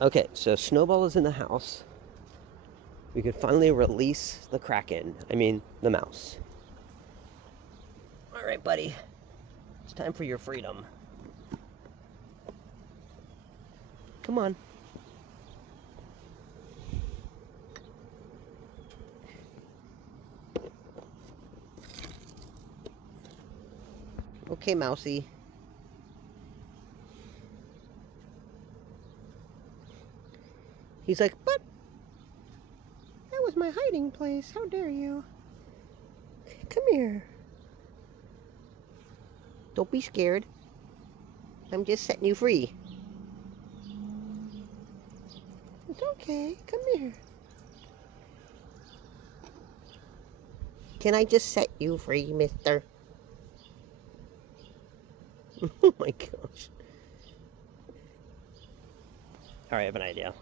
Okay, so Snowball is in the house. We could finally release the Kraken. I mean, the mouse. All right, buddy. It's time for your freedom. Come on. Okay, Mousy. He's like, but that was my hiding place. How dare you? Come here. Don't be scared. I'm just setting you free. It's okay. Come here. Can I just set you free, mister? Oh my gosh. Alright, I have an idea.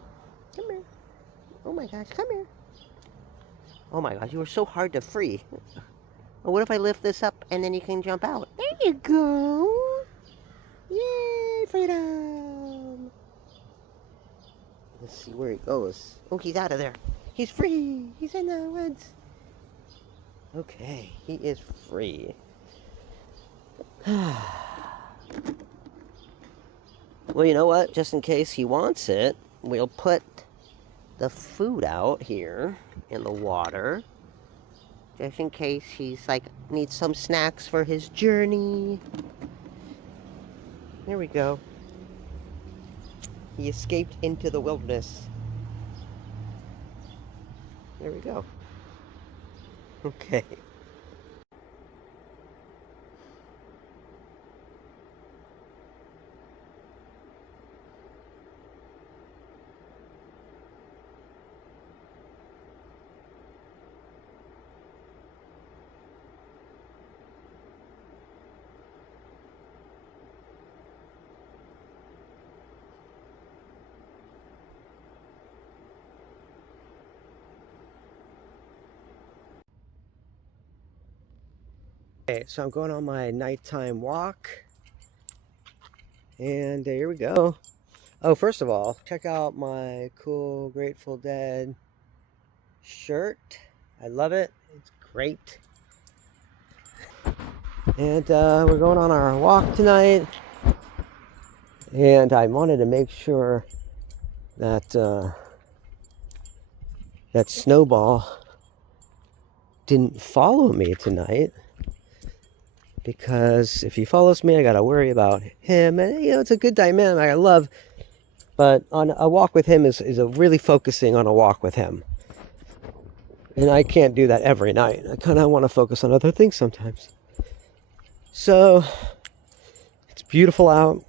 Come here. Oh my gosh, come here. Oh my gosh, you are so hard to free. Well, what if I lift this up and then you can jump out? There you go. Yay, freedom. Let's see where he goes. Oh, he's out of there. He's free. He's in the woods. Okay, he is free. Well, you know what? Just in case he wants it, we'll put the food out here in the water. Just in case he's like, needs some snacks for his journey. There we go. He escaped into the wilderness. There we go. Okay. Okay, so I'm going on my nighttime walk. And here we go. Oh, first of all, check out my cool Grateful Dead shirt. I love it. It's great. And we're going on our walk tonight. And I wanted to make sure that that Snowball didn't follow me tonight. Because if he follows me, I gotta worry about him. And, you know, it's a good dynamic I love. But on a walk with him is a really focusing on a walk with him. And I can't do that every night. I kind of want to focus on other things sometimes. So, it's beautiful out.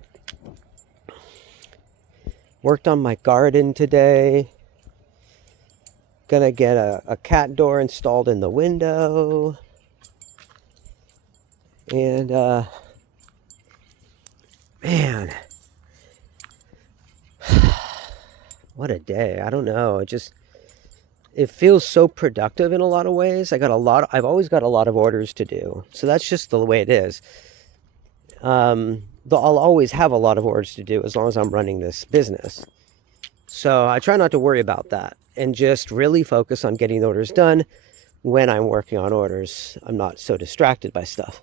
Worked on my garden today. Gonna get a cat door installed in the window. And, man, what a day. I don't know. It feels so productive in a lot of ways. I've always got a lot of orders to do. So that's just the way it is. I'll always have a lot of orders to do as long as I'm running this business. So I try not to worry about that and just really focus on getting the orders done when I'm working on orders. I'm not so distracted by stuff.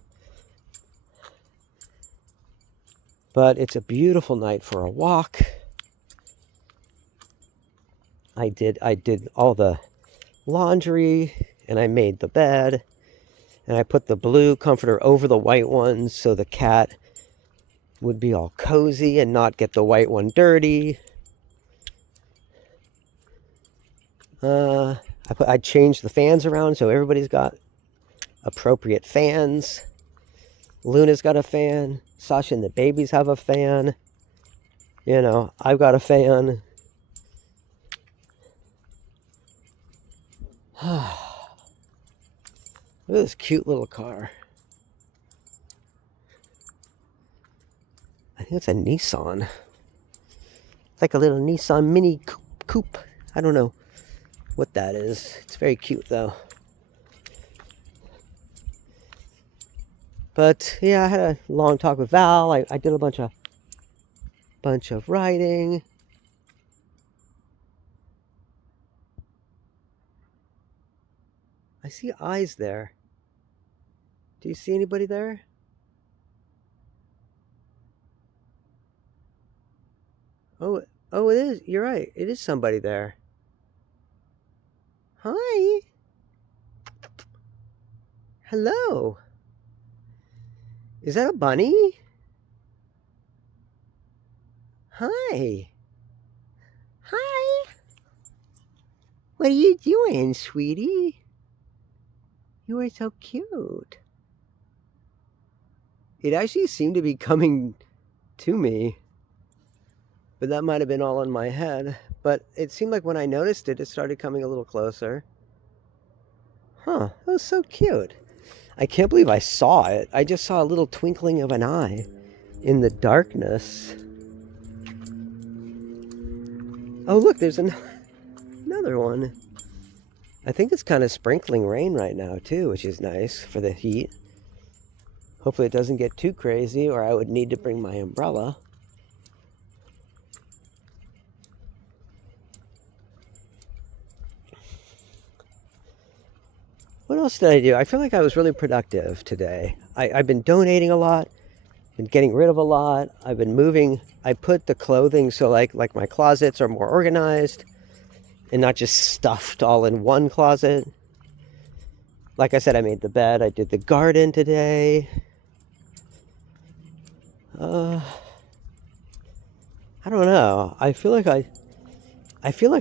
But it's a beautiful night for a walk. I did all the laundry and I made the bed and I put the blue comforter over the white one so the cat would be all cozy and not get the white one dirty. I changed the fans around so everybody's got appropriate fans. Luna's got a fan. Sasha and the babies have a fan. You know, I've got a fan. Look at this cute little car. I think it's a Nissan. It's like a little Nissan mini coupe. I don't know what that is. It's very cute though. But yeah, I had a long talk with Val. I did a bunch of writing. I see eyes there. Do you see anybody there? Oh, oh, it is. You're right. It is somebody there. Hi. Hello. Is that a bunny? Hi. Hi. What are you doing, sweetie? You are so cute. It actually seemed to be coming to me, but that might have been all in my head. But it seemed like when I noticed it, it started coming a little closer. Huh, that was so cute. I can't believe I saw it. I just saw a little twinkling of an eye in the darkness. Oh, look, there's another one. I think it's kind of sprinkling rain right now, too, which is nice for the heat. Hopefully it doesn't get too crazy, or I would need to bring my umbrella. What else did I do? I feel like I was really productive today. I've been donating a lot, been getting rid of a lot. I've been moving. I put the clothing so like my closets are more organized and not just stuffed all in one closet. Like I said, I made the bed. I did the garden today. I don't know. I feel like I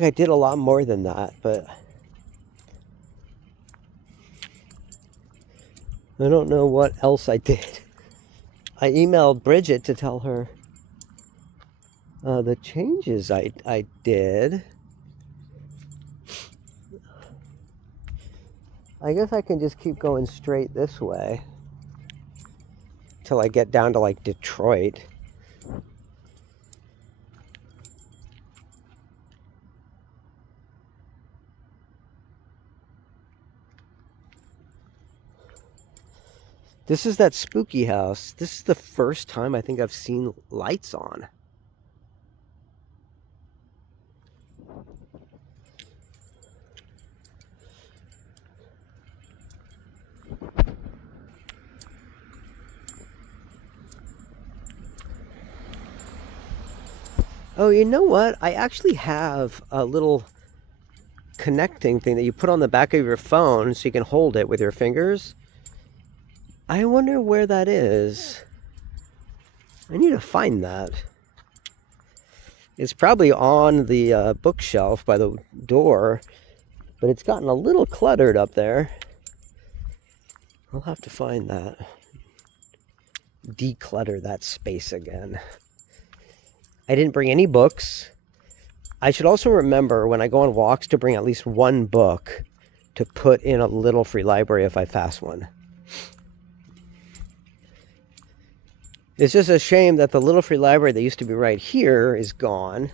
did a lot more than that, but I don't know what else I did. I emailed Bridget to tell her the changes I did. I guess I can just keep going straight this way till I get down to like Detroit. This is that spooky house. This is the first time I think I've seen lights on. Oh, you know what? I actually have a little connecting thing that you put on the back of your phone so you can hold it with your fingers. I wonder where that is. I need to find that. It's probably on the bookshelf by the door, but it's gotten a little cluttered up there. I'll have to find that. Declutter that space again. I didn't bring any books. I should also remember when I go on walks to bring at least one book to put in a little free library if I pass one. It's just a shame that the little free library that used to be right here is gone.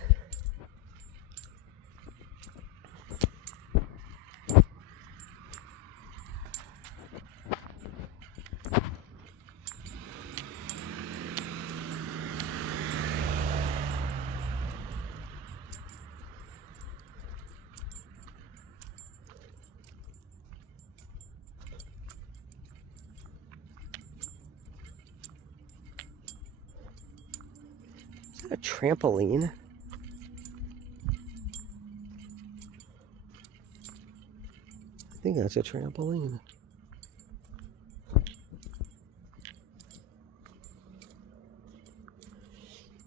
Is that a trampoline? I think that's a trampoline.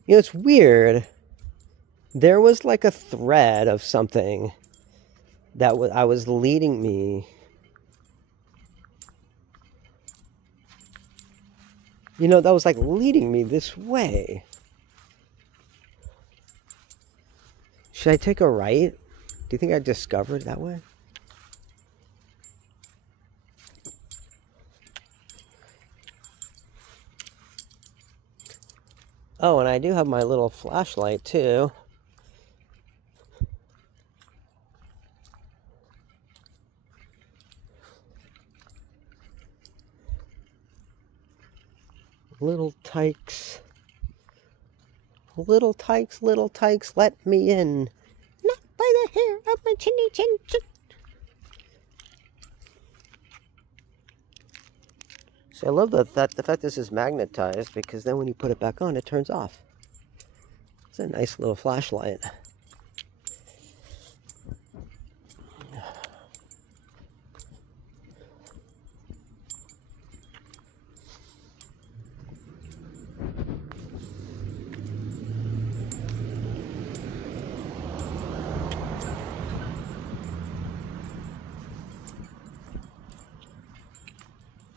You know, it's weird. There was like a thread of something that I was leading me. You know, that was like leading me this way. Should I take a right? Do you think I discovered that way? Oh, and I do have my little flashlight too. Little tykes. Little tykes, let me in. Not by the hair of my chinny chin chin. So I love the fact this is magnetized, because then when you put it back on, it turns off. It's a nice little flashlight.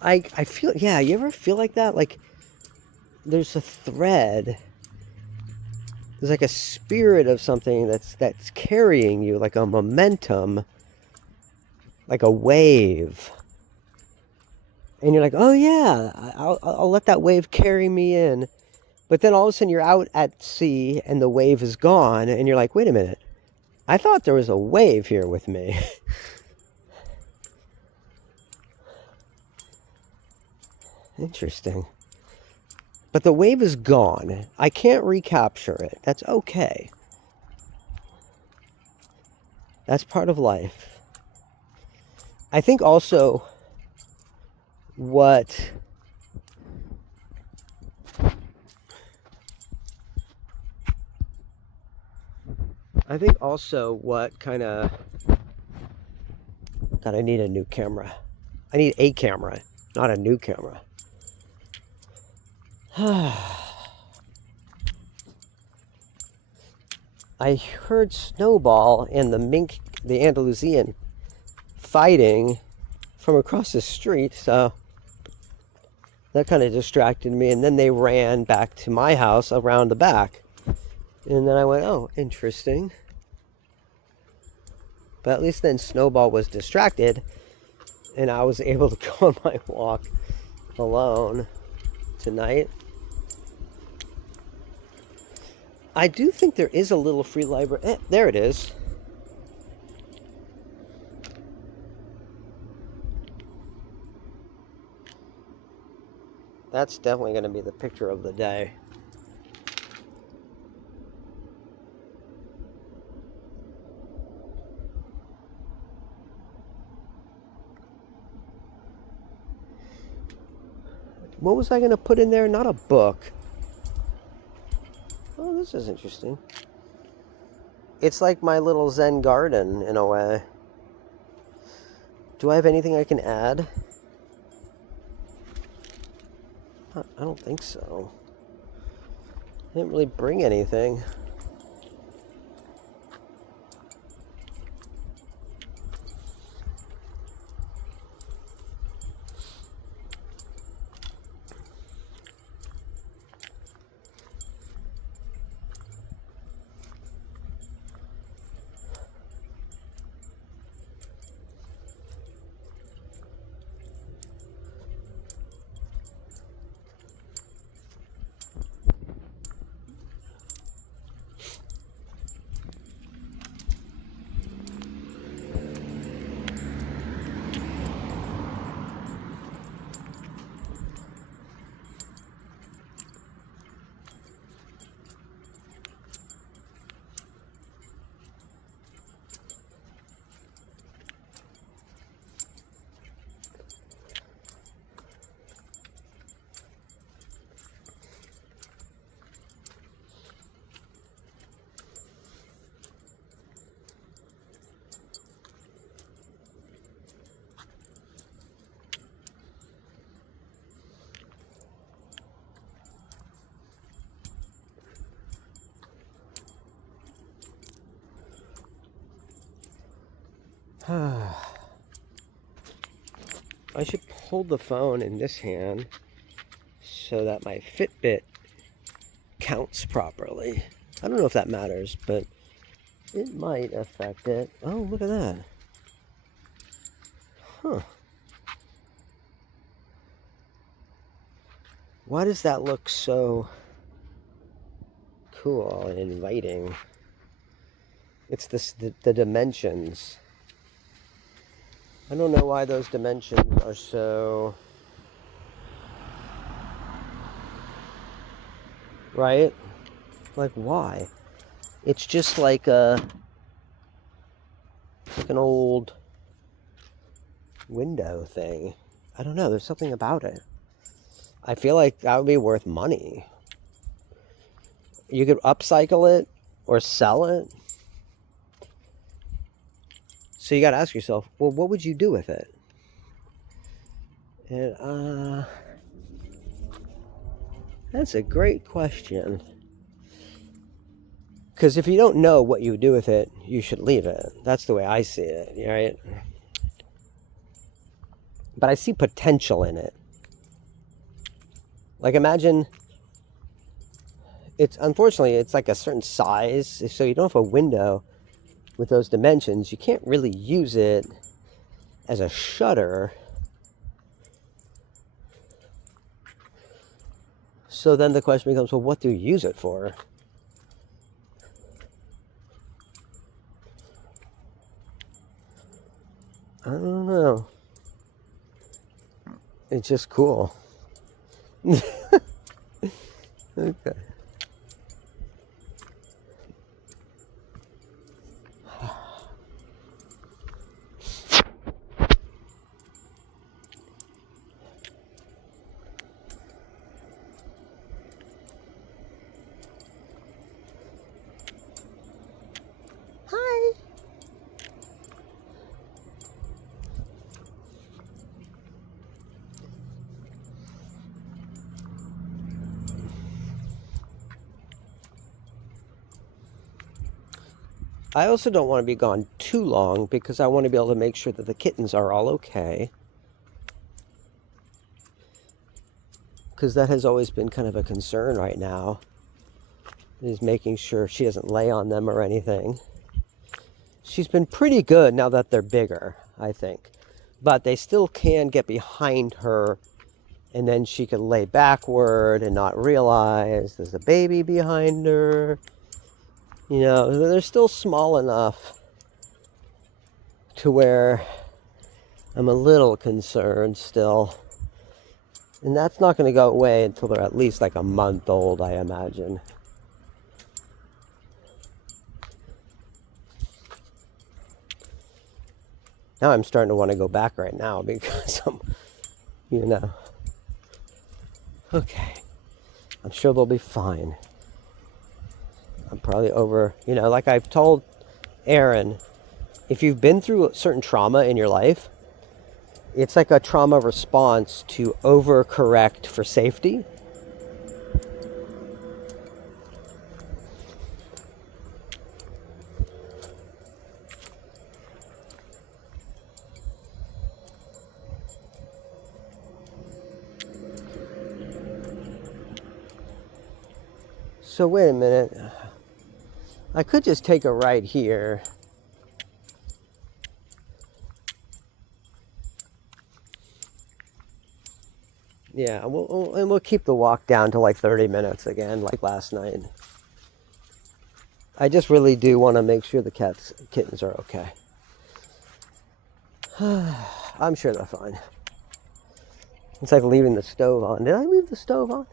I feel, yeah, you ever feel like that? Like there's a thread, there's like a spirit of something that's carrying you, like a momentum, like a wave. And you're like, oh yeah, I'll let that wave carry me in. But then all of a sudden you're out at sea and the wave is gone, and you're like, wait a minute, I thought there was a wave here with me. Interesting. But the wave is gone. I can't recapture it. That's okay. That's part of life. I think also what kind of, God, I need a new camera. I need a camera, not a new camera. I heard Snowball and the Andalusian, fighting from across the street, so that kind of distracted me. And then they ran back to my house around the back. And then I went, oh, interesting. But at least then Snowball was distracted, and I was able to go on my walk alone tonight. I do think there is a little free library. There it is. That's definitely going to be the picture of the day. What was I going to put in there? Not a book. Oh, this is interesting. It's like my little Zen garden in a way. Do I have anything I can add? I don't think so. I didn't really bring anything. I should hold the phone in this hand so that my Fitbit counts properly. I don't know if that matters, but it might affect it. Oh, look at that. Huh. Why does that look so cool and inviting? It's the dimensions. I don't know why those dimensions are so... Right? Like, why? It's just like an old window thing. I don't know, there's something about it. I feel like that would be worth money. You could upcycle it or sell it. So you got to ask yourself, well, what would you do with it? And that's a great question. Because if you don't know what you would do with it, you should leave it. That's the way I see it, right? But I see potential in it. Like, imagine, unfortunately, it's like a certain size, so you don't have a window with those dimensions. You can't really use it as a shutter. So then the question becomes, well, what do you use it for? I don't know. It's just cool. Okay. Hi. I also don't want to be gone too long because I want to be able to make sure that the kittens are all okay. Because that has always been kind of a concern right now, is making sure she doesn't lay on them or anything. She's been pretty good now that they're bigger, I think. But they still can get behind her, and then she can lay backward and not realize there's a baby behind her. You know, they're still small enough to where I'm a little concerned still. And that's not going to go away until they're at least like a month old, I imagine. Now I'm starting to want to go back right now because I'm, you know. Okay. I'm sure they'll be fine. I'm probably over, you know, like I've told Aaron, if you've been through a certain trauma in your life, it's like a trauma response to overcorrect for safety. So wait a minute. I could just take a right here. Yeah, we'll keep the walk down to like 30 minutes again, like last night. I just really do want to make sure the kittens are okay. I'm sure they're fine. It's like leaving the stove on. Did I leave the stove on?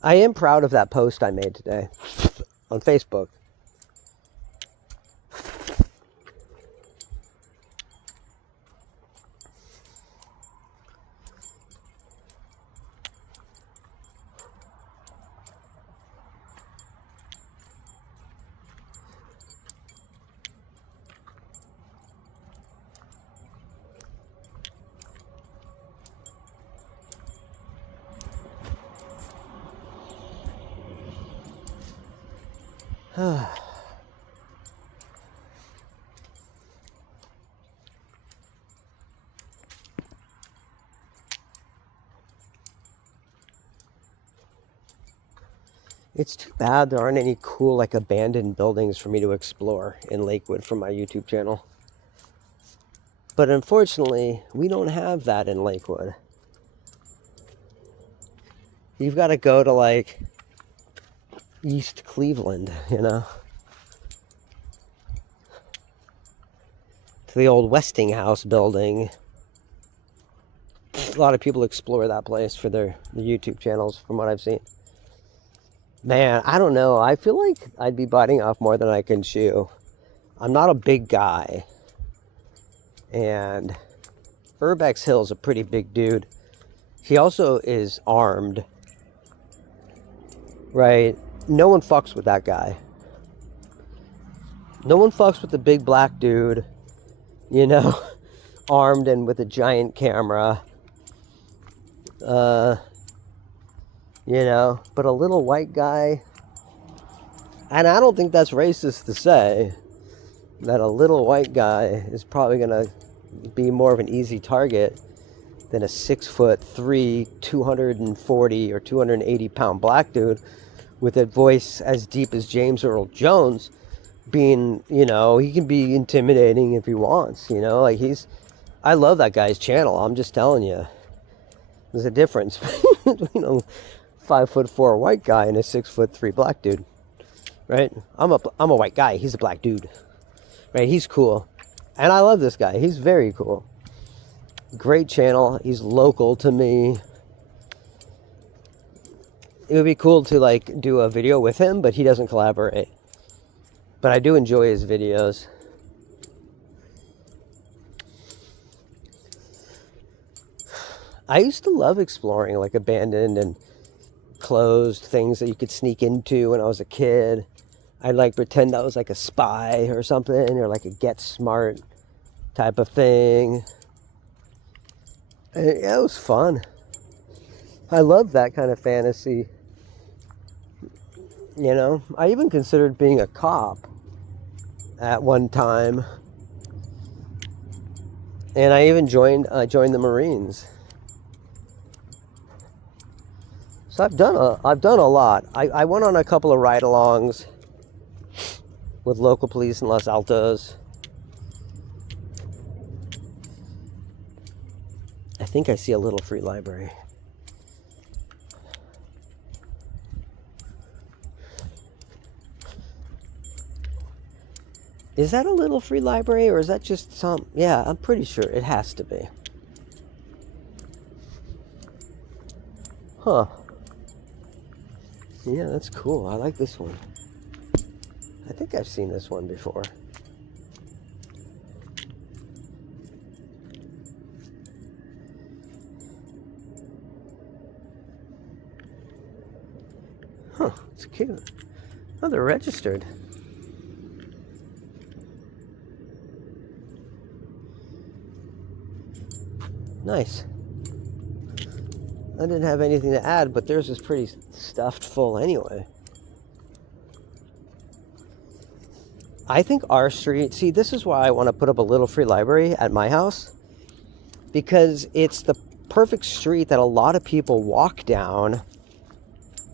I am proud of that post I made today on Facebook. It's too bad there aren't any cool like abandoned buildings for me to explore in Lakewood from my YouTube channel. But unfortunately, we don't have that in Lakewood. You've got to go to like East Cleveland, you know, to the old Westinghouse building. A lot of people explore that place for their YouTube channels from what I've seen. Man, I don't know. I feel like I'd be biting off more than I can chew. I'm not a big guy. And Urbex Hill's a pretty big dude. He also is armed. Right? No one fucks with that guy. No one fucks with the big black dude, you know, armed and with a giant camera. You know, but a little white guy, and I don't think that's racist to say that a little white guy is probably going to be more of an easy target than a 6'3", 240 or 280 pound black dude with a voice as deep as James Earl Jones. Being, you know, he can be intimidating if he wants, you know, like I love that guy's channel. I'm just telling you, there's a difference between a 5'4" white guy and a 6'3" black dude, right? I'm a white guy. He's a black dude, right? He's cool, and I love this guy. He's very cool. Great channel. He's local to me. It would be cool to like do a video with him, but he doesn't collaborate. But I do enjoy his videos. I used to love exploring like abandoned and closed things that you could sneak into when I was a kid. I'd like pretend I was like a spy or something, or like a Get Smart type of thing. And yeah, it was fun. I love that kind of fantasy. You know, I even considered being a cop at one time, and I even joined the Marines. So I've done a lot. I went on a couple of ride-alongs with local police in Los Altos. I think I see a little free library. Is that a little free library, or is that just some... Yeah, I'm pretty sure it has to be. Huh. Yeah, that's cool. I like this one. I think I've seen this one before. Huh, it's cute. Oh, they're registered. Nice. I didn't have anything to add, but theirs is pretty stuffed full anyway. I think our street... See, this is why I want to put up a little free library at my house. Because it's the perfect street that a lot of people walk down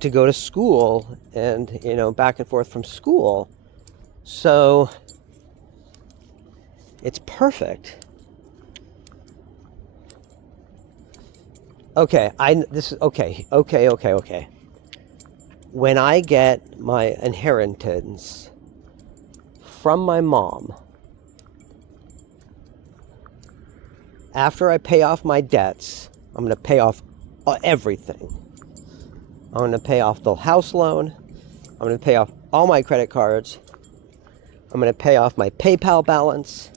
to go to school and, you know, back and forth from school. So, it's perfect. Okay, okay. When I get my inheritance from my mom, after I pay off my debts, I'm going to pay off everything. I'm going to pay off the house loan. I'm going to pay off all my credit cards. I'm going to pay off my PayPal balance,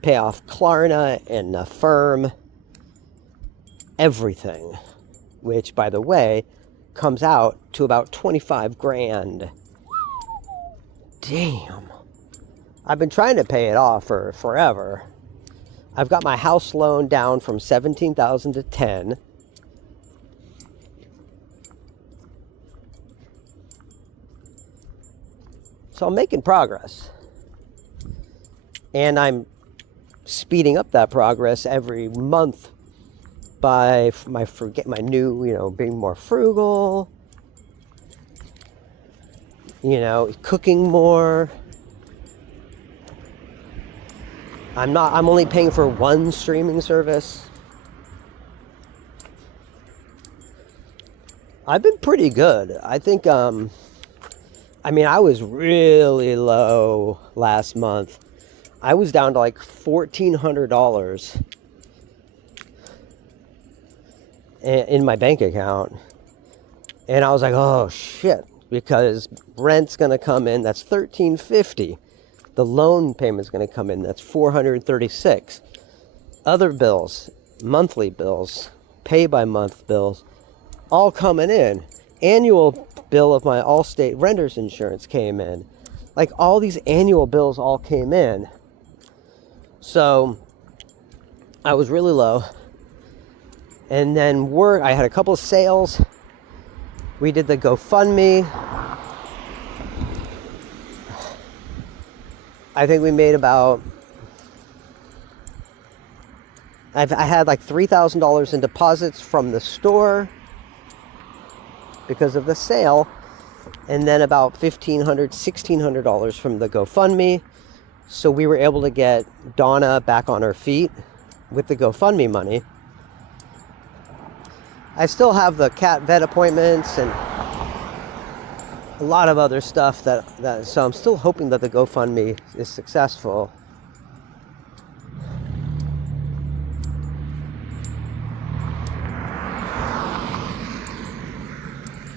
pay off Klarna and Affirm. Everything, which, by the way, comes out to about 25 grand. Damn. I've been trying to pay it off for forever. I've got my house loan down from 17,000 to 10. So I'm making progress. And I'm speeding up that progress every month by my new, you know, being more frugal, you know, cooking more. I'm only paying for one streaming service. I've been pretty good. I think, I mean, I was really low last month. I was down to like $1,400 in my bank account, and I was like, oh shit, because rent's gonna come in. That's $1,350. The loan payment's going to come in. That's $436. Other bills, monthly bills, pay-by-month bills, all coming in. Annual bill of my Allstate renter's insurance came in. Like, all these annual bills all came in. So I was really low. And then I had a couple of sales. We did the GoFundMe. I think we made about... I had like $3,000 in deposits from the store because of the sale. And then about $1,500, $1,600 from the GoFundMe. So we were able to get Donna back on her feet with the GoFundMe money. I still have the cat vet appointments and a lot of other stuff so I'm still hoping that the GoFundMe is successful.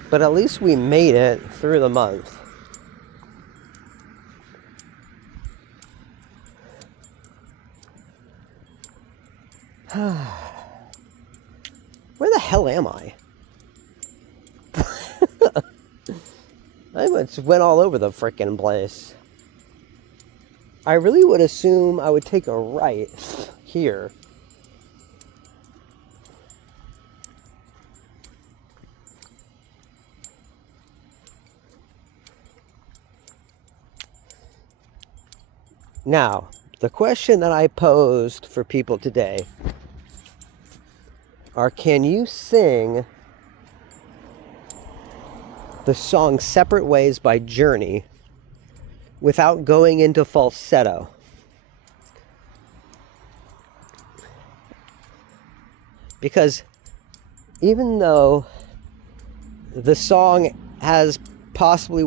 But at least we made it through the month. Where the hell am I? I just went all over the frickin' place. I really would assume I would take a right here. Now, the question that I posed for people today are, can you sing the song Separate Ways by Journey without going into falsetto? Because even though the song has possibly,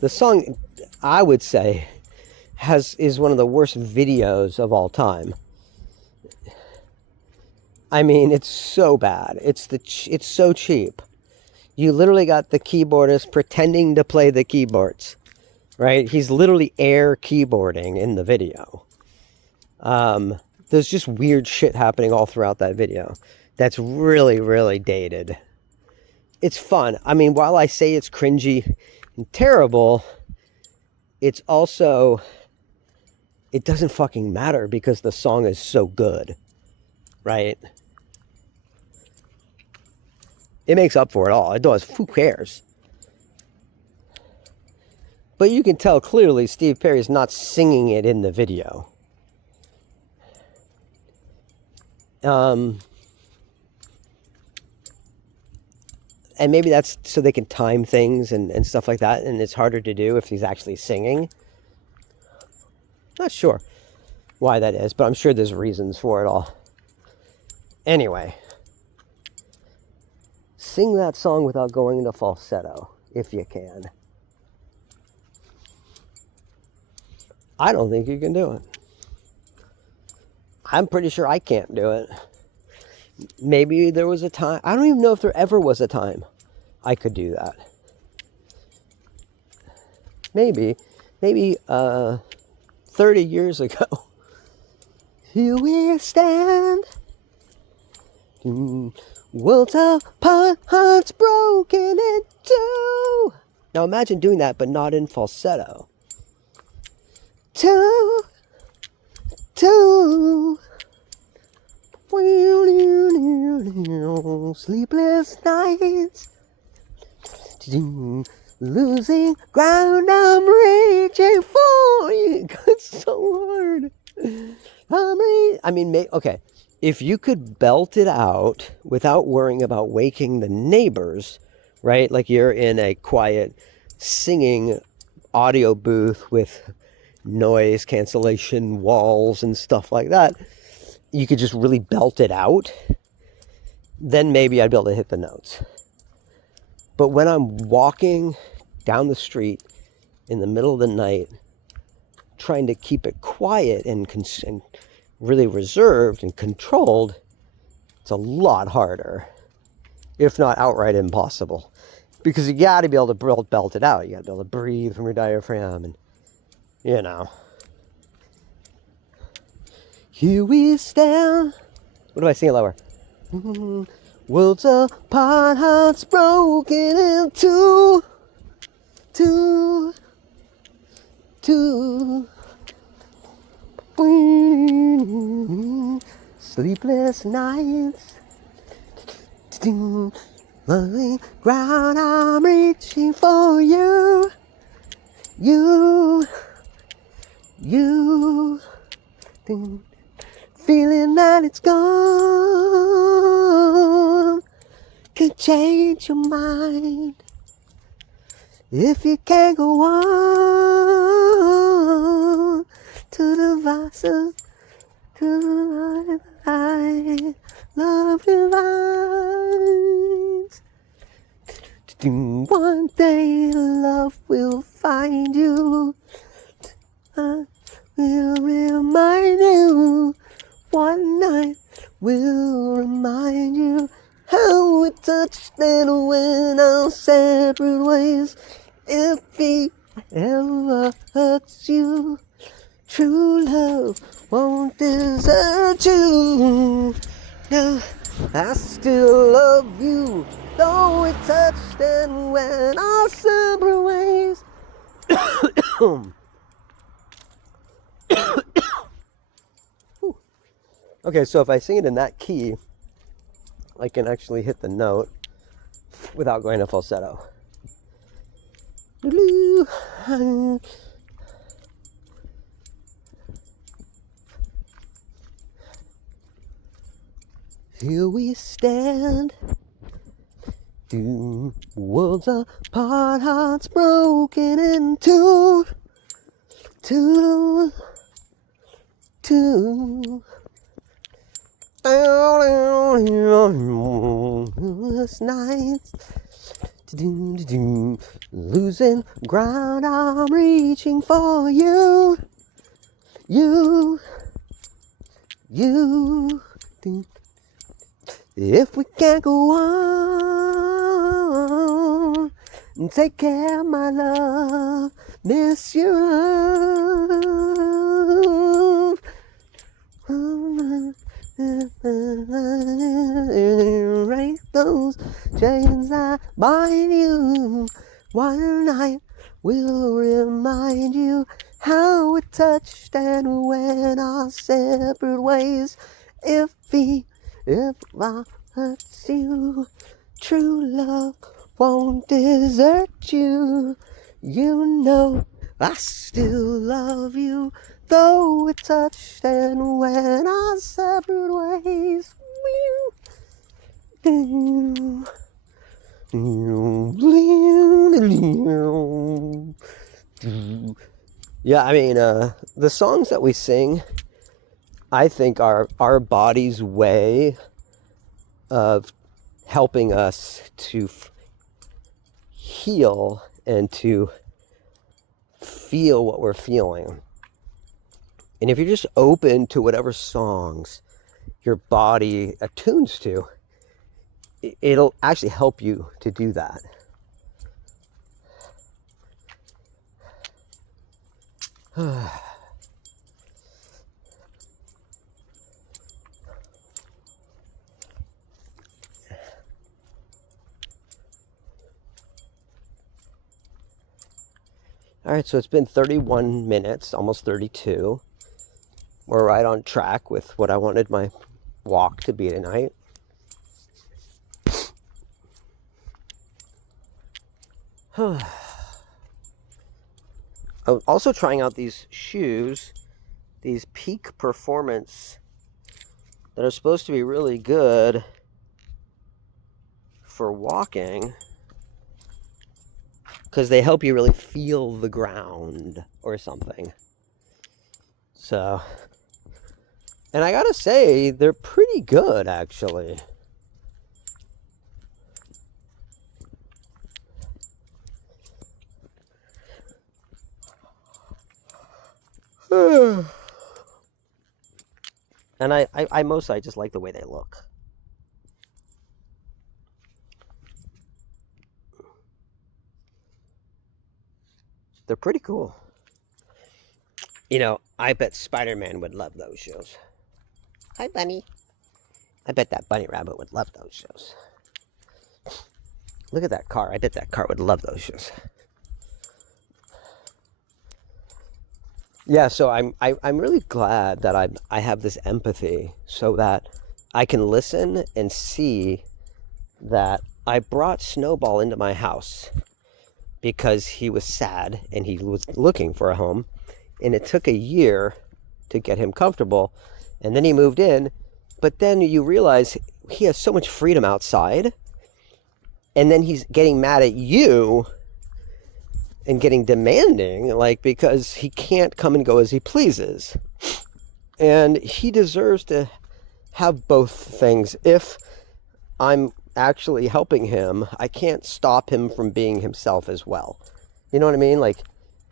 the song, I would say, is one of the worst videos of all time. I mean, it's so bad. It's so cheap. You literally got the keyboardist pretending to play the keyboards, right? He's literally air keyboarding in the video. There's just weird shit happening all throughout that video. That's really, really dated. It's fun. I mean, while I say it's cringy and terrible, it's also, it doesn't fucking matter because the song is so good, right? It makes up for it all. It does. Who cares? But you can tell clearly Steve Perry's not singing it in the video. And maybe that's so they can time things and stuff like that, and it's harder to do if he's actually singing. Not sure why that is, but I'm sure there's reasons for it all. Anyway, sing that song without going into falsetto, if you can. I don't think you can do it. I'm pretty sure I can't do it. Maybe there was a time, I don't even know if there ever was a time I could do that. Maybe 30 years ago. Here we stand, worlds apart, hearts broken in two. Now imagine doing that, but not in falsetto. Two. Sleepless nights, losing ground, I'm reaching for you. It's so hard. I mean, okay, if you could belt it out without worrying about waking the neighbors, right? Like you're in a quiet singing audio booth with noise cancellation walls and stuff like that, you could just really belt it out, then maybe I'd be able to hit the notes. But when I'm walking down the street in the middle of the night, trying to keep it quiet and really reserved and controlled, it's a lot harder, if not outright impossible. Because you got to be able to belt it out. You got to be able to breathe from your diaphragm, and you know. Here we stand. What do I sing it lower? Worlds apart, hearts broken in two. Sleepless nights. Lonely ground, I'm reaching for you. You. Feeling that it's gone could change your mind. If you can't go on to the vices, to the light, love divides. One day love will find you. I will remind you. One night will remind you how we touched and went our separate ways. If he ever hurts you, true love won't desert you. No, I still love you, though we touched and went our separate ways. Okay, so if I sing it in that key, I can actually hit the note without going to falsetto. Here we stand, worlds apart, hearts broken in two. Nights, losing ground, I'm reaching for you. If we can't go on, take care, my love, miss your love. Break those chains that bind you. One night will remind you how we touched and went our separate ways. If I hurt you, true love won't desert you. You know I still love you, though we touched and went our separate ways. Yeah, I mean, the songs that we sing, I think, are our body's way of helping us to heal and to feel what we're feeling. And if you're just open to whatever songs your body attunes to, it'll actually help you to do that. All right, so it's been 31 minutes, almost 32. We're right on track with what I wanted my walk to be tonight. I'm also trying out these shoes, these Peak Performance, that are supposed to be really good for walking, because they help you really feel the ground or something. So, and I gotta say, they're pretty good, actually. And I mostly just like the way they look. They're pretty cool. You know, I bet Spider-Man would love those shows. Hi, Bunny. I bet that bunny rabbit would love those shows. Look at that car. I bet that car would love those shows. Yeah, so I'm really glad that I have this empathy so that I can listen and see that I brought Snowball into my house because he was sad and he was looking for a home, and it took a year to get him comfortable, and then he moved in, but then you realize he has so much freedom outside, and then he's getting mad at you and getting demanding, like, because he can't come and go as he pleases. And he deserves to have both things. If I'm actually helping him, I can't stop him from being himself as well. You know what I mean? Like,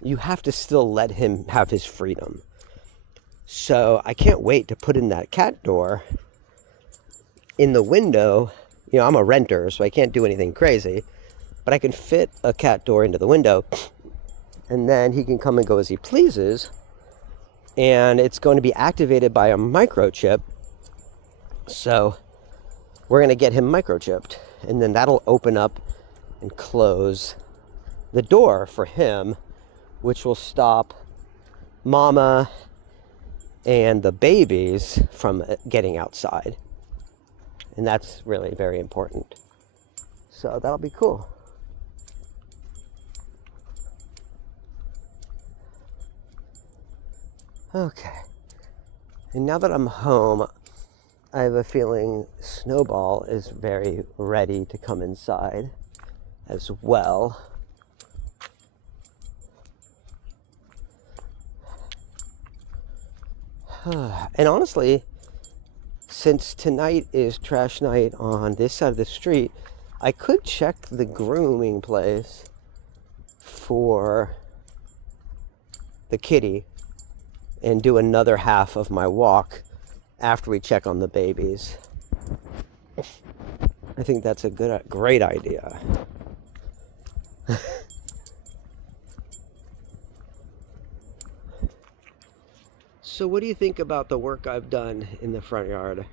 you have to still let him have his freedom. So I can't wait to put in that cat door in the window. You know, I'm a renter, so I can't do anything crazy, but I can fit a cat door into the window, and then he can come and go as he pleases, and it's going to be activated by a microchip. So we're going to get him microchipped, and then that'll open up and close the door for him, which will stop Mama and the babies from getting outside. And that's really very important. So that'll be cool. Okay. And now that I'm home, I have a feeling Snowball is very ready to come inside as well. And honestly, since tonight is trash night on this side of the street, I could check the grooming place for the kitty and do another half of my walk after we check on the babies. I think that's a great idea. So what do you think about the work I've done in the front yard?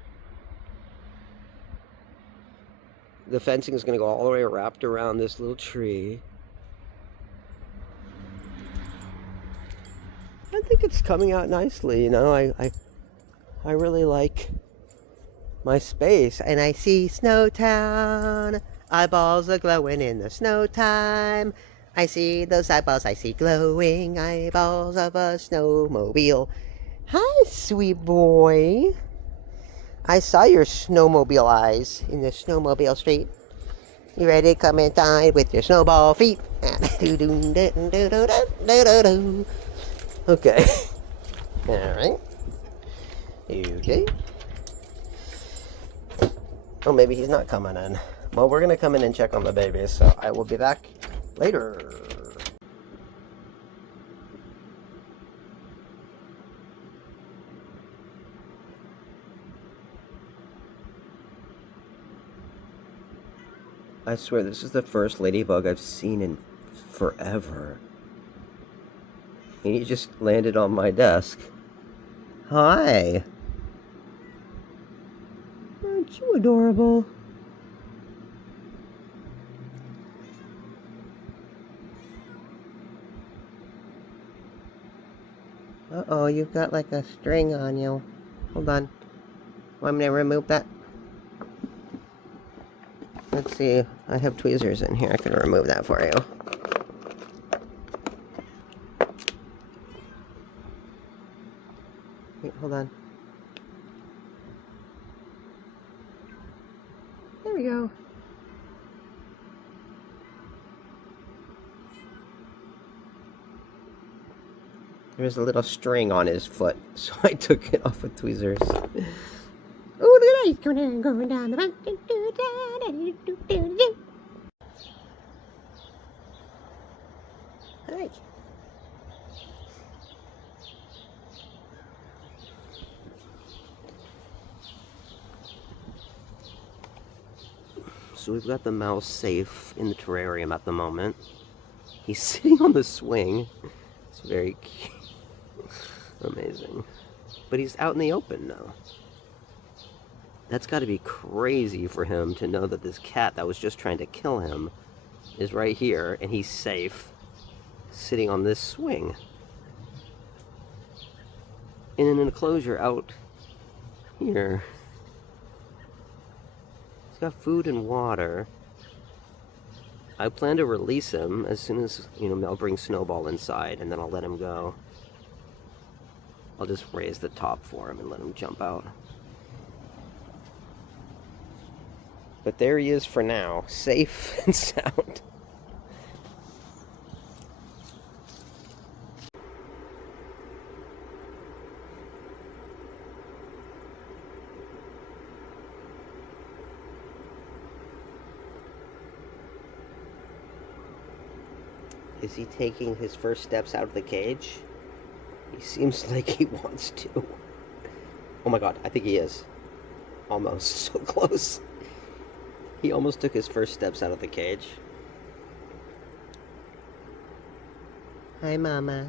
The fencing is going to go all the way wrapped around this little tree. I think it's coming out nicely, you know. I really like my space. And I see Snowtown. Eyeballs are glowing in the snow time. I see those eyeballs, I see glowing eyeballs of a snowmobile. Hi, sweet boy. I saw your snowmobile eyes in the snowmobile street. You ready to come inside with your snowball feet? Okay. Alright. Okay. Oh, maybe he's not coming in. Well, we're going to come in and check on the babies, so I will be back later. I swear, this is the first ladybug I've seen in forever. And he just landed on my desk. Hi. Aren't you adorable? Uh-oh, you've got like a string on you. Hold on. Want me to remove that? Let's see. I have tweezers in here. I can remove that for you. Wait, hold on. There we go. There's a little string on his foot, so I took it off with tweezers. Oh, look at that! He's going down the mountain. Hi. So we've got the mouse safe in the terrarium at the moment. He's sitting on the swing. It's very cute. Amazing. But he's out in the open now. That's got to be crazy for him to know that this cat that was just trying to kill him is right here, and he's safe, sitting on this swing. In an enclosure out here. He's got food and water. I plan to release him as soon as, I'll bring Snowball inside, and then I'll let him go. I'll just raise the top for him and let him jump out. But there he is for now, safe and sound. Is he taking his first steps out of the cage? He seems like he wants to. Oh my god, I think he is. Almost. So close. He almost took his first steps out of the cage. Hi, Mama.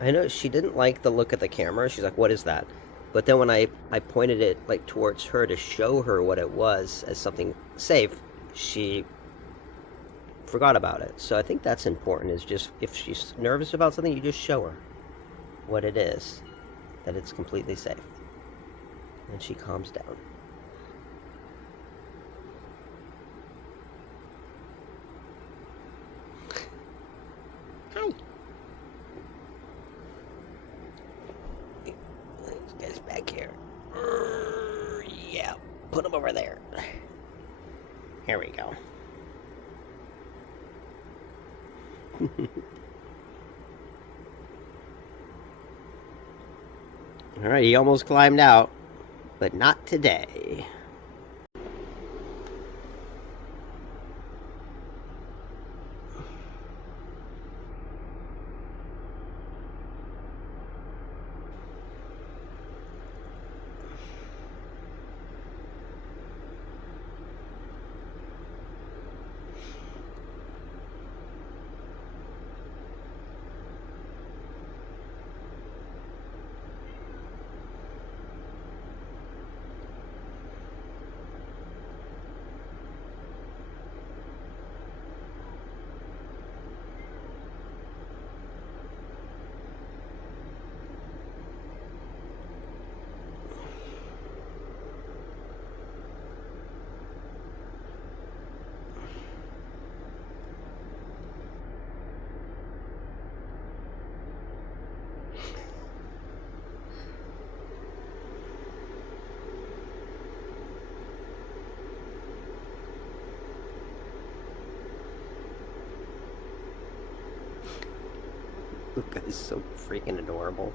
I know she didn't like the look at the camera. She's like, what is that? But then when I pointed it like towards her to show her what it was as something safe, she forgot about it. So I think that's important, is just if she's nervous about something, you just show her what it is, that it's completely safe. And she calms down. Hi. This guy's back here. Yeah, put him over there. Here we go. Alright, he almost climbed out, but not today. This guy's so freaking adorable.